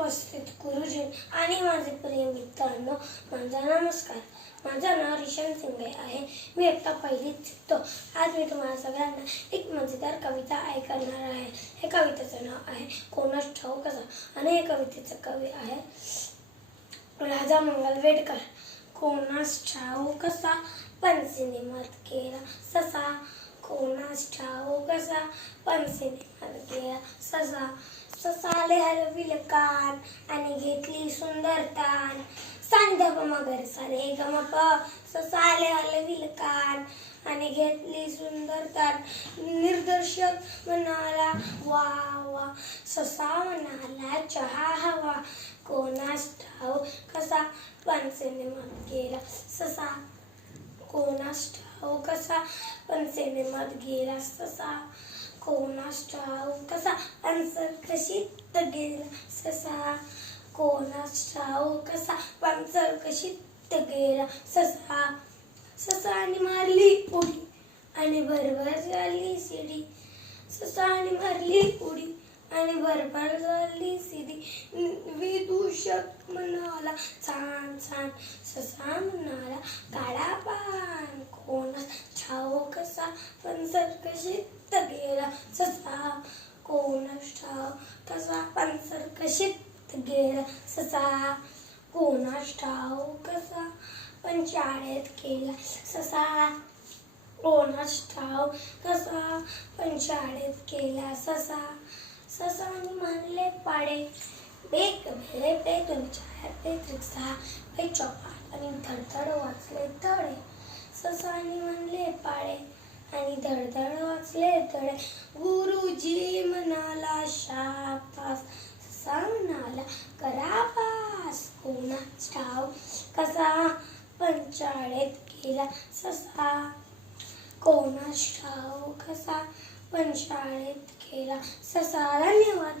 उपस्थित गुरुजी आणि माझे प्रिय मित्रांनो, माझा नमस्कार. माझं नाव रिशन सिंगे आहे. मी आता पहिलीत शिकतो. आज मी तुम्हाला सगळ्यांना एक मजेदार कविता ऐकवणार आहे. हे कवितेचं नाव आहे कोणास ठाऊक कसा आणि हे कवितेचे कवी आहे राजा मंगलवेडकर. कोणास ठाऊक कसा पण सिनेमात गेला ससा, कोणास ठाऊक कसा पण सिनेमात गेला ससा. ससाले हलविल कान आणि घेतली सुंदर तान. सांधप मगर सारे गमप. ससाले हलविल कान आणि घेतली सुंदर तान. निर्दर्शक म्हणाला वा वा, ससा म्हणाला चहा हवा. कोणास ठाऊक कसा पण सिनेमात गेला ससा, कोणास ठाऊक कसा पण सिनेमात गेला ससा. कोणास ठाऊक कसा पण सर्कशीत गेला ससा, कोणास ठाऊक कसा पण सर्कशीत गेला ससा. ससाने मारली उडी आणि भरभर झाली शिडी. ससाने मारली उडी आणि भरभर झाली शिडी. विदूषक म्हणाला छान छान. ससा म्हणाला काढा पान. कोणास ठाऊक कसा पण सर्कशीत गेला ससा, कोणास ठाऊक कसा पण सर्कशीत गेला ससा. कोणास ठाऊक कसा पण शाळेत गेला ससा, कोणास ठाऊक कसा पण शाळेत गेला ससा. ससाने म्हणले पाडे बेक भेळे पे तुमच्या पे त्रिक्षा पे चौपाट आणि धडधड वाचले धडे. ससाने म्हणले पाडे आणि धडधड वाचले धडे. गुरुजी म्हणाला शाबास. ससा म्हणाला करा पास. कोणास ठाऊक कसा पण शाळेत गेला ससा, कोणास ठाऊक कसा पण शाळेत गेला ससा. धन्यवाद.